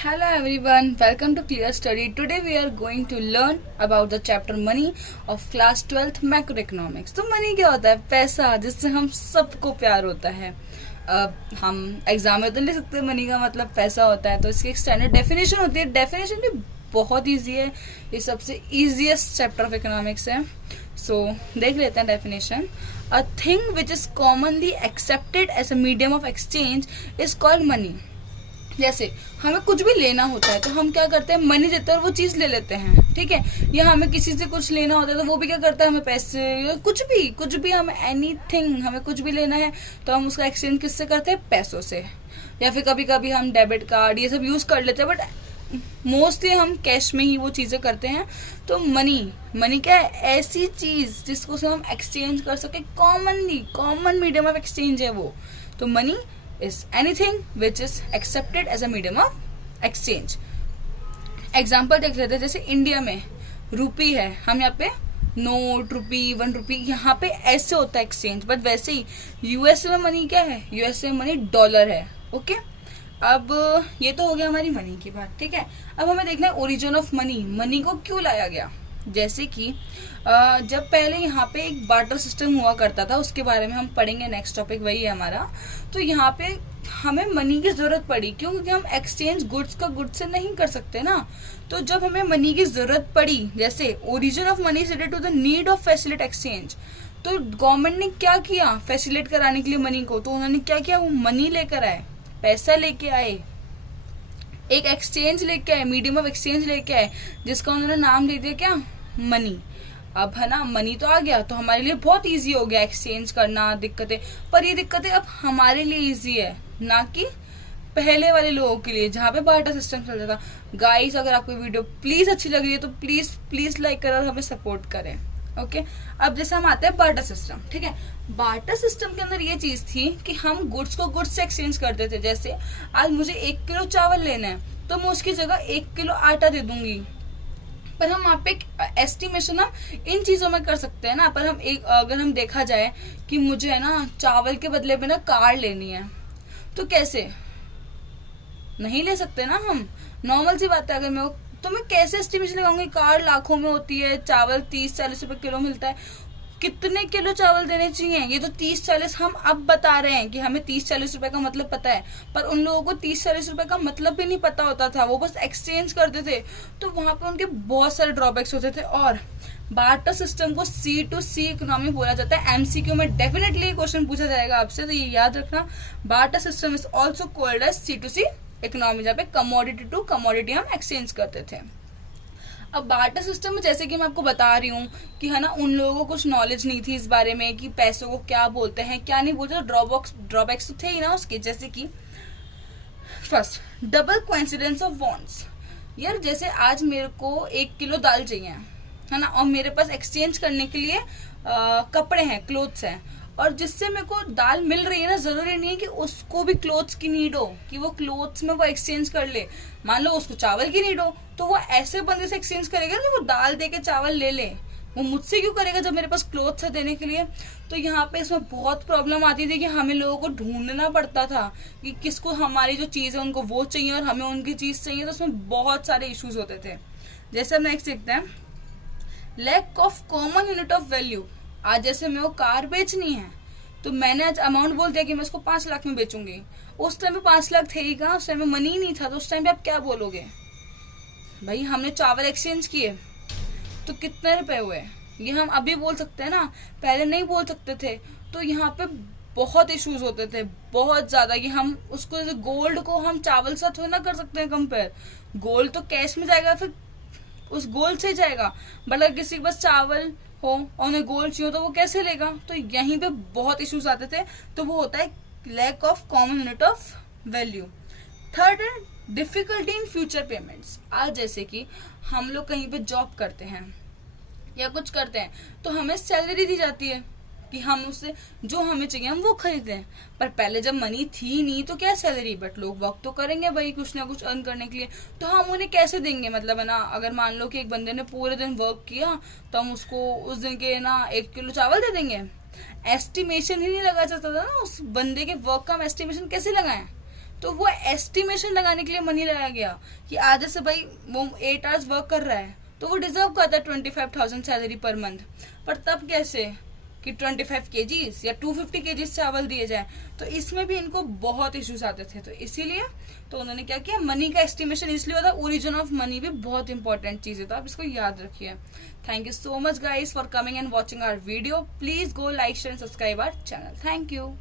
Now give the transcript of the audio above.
Hello everyone, welcome to Clear Study. Today we are going to learn about the chapter money of class 12th macroeconomics. तो money क्या होता है? पैसा, जिससे हम सबको प्यार होता है. हम एग्जाम में तो नहीं सकते मनी का मतलब पैसा होता है, तो इसकी एक स्टैंडर्ड डेफिनेशन होती है. डेफिनेशन भी बहुत ईजी है, ये सबसे ईजीएस्ट चैप्टर ऑफ इकोनॉमिक्स है. सो देख लेते हैं definition. A thing which is commonly accepted as a medium of exchange is called money. जैसे हमें कुछ भी लेना होता है तो हम क्या करते हैं, मनी देते हैं और वो चीज़ ले लेते हैं, ठीक है. या हमें किसी से कुछ लेना होता है तो वो भी क्या करता है, हमें पैसे या कुछ भी हमें एनीथिंग, हमें कुछ भी लेना है तो हम उसका एक्सचेंज किससे करते हैं, पैसों से. या फिर कभी कभी हम डेबिट कार्ड ये सब यूज़ कर लेते हैं, बट मोस्टली हम कैश में ही वो चीज़ें करते हैं. तो मनी क्या है, ऐसी चीज़ जिसको से हम एक्सचेंज कर सके. कॉमन मीडियम ऑफ एक्सचेंज है वो. तो money is anything which is accepted as a medium of exchange. Example देख लेते हैं. जैसे इंडिया में रुपी है, हम यहाँ पे नोट, रुपी, 1 रुपी, यहाँ पे ऐसे होता है एक्सचेंज. बट वैसे ही यूएसए में मनी क्या है, यूएसए में मनी डॉलर है. ओके, अब ये तो हो गया हमारी मनी की बात, ठीक है. अब हमें देखना है ओरिजिन ऑफ मनी को क्यों लाया गया. जैसे कि जब पहले यहाँ पे एक बार्टर सिस्टम हुआ करता था, उसके बारे में हम पढ़ेंगे, नेक्स्ट टॉपिक वही है हमारा. तो यहाँ पे हमें मनी की जरूरत पड़ी, क्यों? क्योंकि हम एक्सचेंज गुड्स का गुड्स से नहीं कर सकते ना. तो जब हमें मनी की जरूरत पड़ी, जैसे origin of money is related to the need of facilitate exchange. तो गवर्नमेंट ने क्या किया फैसिलिट कराने के लिए मनी को, तो उन्होंने क्या किया, वो मनी लेकर आए, पैसा लेके आए, एक एक्सचेंज लेके आए, मीडियम ऑफ एक्सचेंज लेके आए, जिसका उन्होंने नाम दे दिया क्या, मनी. अब है ना, मनी तो आ गया तो हमारे लिए बहुत इजी हो गया एक्सचेंज करना. दिक्कतें, पर ये दिक्कतें अब हमारे लिए इजी है, ना कि पहले वाले लोगों के लिए जहाँ पे बार्टर सिस्टम चलता था. गाइस, अगर आपको वीडियो प्लीज अच्छी लग रही है तो प्लीज लाइक करें और हमें सपोर्ट करें. ओके, अब जैसे हम आते हैं बार्टर सिस्टम, ठीक है. बार्टर सिस्टम के अंदर ये चीज थी कि हम गुड्स को गुड्स से एक्सचेंज करते थे. जैसे आज मुझे 1 किलो चावल लेना है तो मैं उसकी जगह 1 किलो आटा दे दूंगी. पर हम वहाँ पे एस्टिमेशन हम इन चीजों में कर सकते हैं ना. पर हम अगर हम देखा जाए कि मुझे है ना चावल के बदले में ना कार लेनी है, तो कैसे, नहीं ले सकते ना हम. नॉर्मल सी बात है. अगर मैं कैसे एस्टिमेशन लगाऊंगी, कार लाखों में होती है, चावल 30-40 रुपए किलो मिलता है. कितने किलो चावल देने चाहिए, ये तो 30-40 हम अब बता रहे हैं कि हमें 30-40 रुपए का मतलब पता है, पर उन लोगों को 30-40 रुपए का मतलब भी नहीं पता होता था, वो बस एक्सचेंज करते थे. तो वहां पे उनके बहुत सारे ड्रॉबैक्स होते थे. और बार्टर सिस्टम को C2C इकोनॉमी बोला जाता है. एमसीक्यू में डेफिनेटली क्वेश्चन पूछा जाएगा आपसे, तो ये याद रखना. Barter system is also called as C2C economy, जहाँ पे कमोडिटी टू कमोडिटी हम एक्सचेंज करते थे. अब बार्टर सिस्टम में जैसे कि मैं आपको बता रही हूँ कि है ना, उन लोगों को कुछ नॉलेज नहीं थी इस बारे में कि पैसों को क्या बोलते हैं क्या नहीं बोलते. ड्रॉबैक्स तो थे ही ना उसके. जैसे कि first, double coincidence of wants. यार जैसे आज मेरे को 1 किलो दाल चाहिए, है ना, और मेरे पास एक्सचेंज करने के लिए कपड़े हैं, क्लोथ्स हैं, और जिससे मेरे को दाल मिल रही है ना, जरूरी नहीं है कि उसको भी क्लोथ्स की नीड हो कि वो क्लोथ्स में वो एक्सचेंज कर ले. मान लो उसको चावल की नीड हो तो वो ऐसे बंदे से एक्सचेंज करेगा कि वो दाल दे के चावल ले ले. वो मुझसे क्यों करेगा जब मेरे पास क्लोथ्स है देने के लिए. तो यहाँ पे इसमें बहुत प्रॉब्लम आती थी कि हमें लोगों को ढूंढना पड़ता था कि किसको हमारी जो चीज़ है उनको वो चाहिए और हमें उनकी चीज़ चाहिए. तो उसमें बहुत सारे इश्यूज होते थे. जैसे हम नेक्स्ट देखते हैं, lack of common unit of value. आज जैसे मेरे को कार बेचनी है तो मैंने आज अमाउंट बोल दिया कि मैं इसको 5 लाख में बेचूंगी. उस टाइम पे 5 लाख थे ही कहाँ, उस टाइम में मनी ही नहीं था. तो उस टाइम पे आप क्या बोलोगे, भाई हमने चावल एक्सचेंज किए तो कितने रुपए हुए, ये हम अभी बोल सकते हैं ना, पहले नहीं बोल सकते थे. तो यहाँ पे बहुत इश्यूज होते थे, बहुत ज्यादा, कि हम उसको, गोल्ड को हम चावल से थोड़ी ना कर सकते हैं कंपेयर. गोल्ड तो कैश में जाएगा, फिर उस गोल्ड से जाएगा. बट अगर किसी के पास चावल हो और उन्हें गोल्ड चाहिए तो वो कैसे लेगा. तो यहीं पे बहुत इश्यूज आते थे. तो वो होता है lack of common unit of value. Third है डिफिकल्टी इन फ्यूचर पेमेंट्स. आज जैसे कि हम लोग कहीं पे जॉब करते हैं या कुछ करते हैं तो हमें सैलरी दी जाती है कि हम उससे जो हमें चाहिए हम वो खरीदें. पर पहले जब मनी थी नहीं तो क्या सैलरी, बट लोग वर्क तो करेंगे भाई कुछ ना कुछ अर्न करने के लिए. तो हम उन्हें कैसे देंगे, मतलब है ना, अगर मान लो कि एक बंदे ने पूरे दिन वर्क किया तो हम उसको उस दिन के ना 1 किलो चावल दे देंगे. एस्टिमेशन ही नहीं लगा जाता था ना उस बंदे के वर्क का. हम एस्टिमेशन कैसे लगाएं. तो वो एस्टिमेशन लगाने के लिए मनी लाया गया कि आज से भाई वो 8 आवर्स वर्क कर रहा है तो वो डिजर्व करता है 25,000 सैलरी पर मंथ। पर तब कैसे कि 25 केजीज या 250 केजीज चावल दिए जाए, तो इसमें भी इनको बहुत इश्यूज आते थे। तो इसीलिए तो उन्होंने क्या किया, मनी का एस्टिमेशन इसलिए होता है, ओरिजिन ऑफ मनी भी बहुत इंपॉर्टेंट चीज है, तो आप इसको याद रखिए। Thank you so much guys for coming and watching our video. Please go like share and subscribe our channel. Thank you.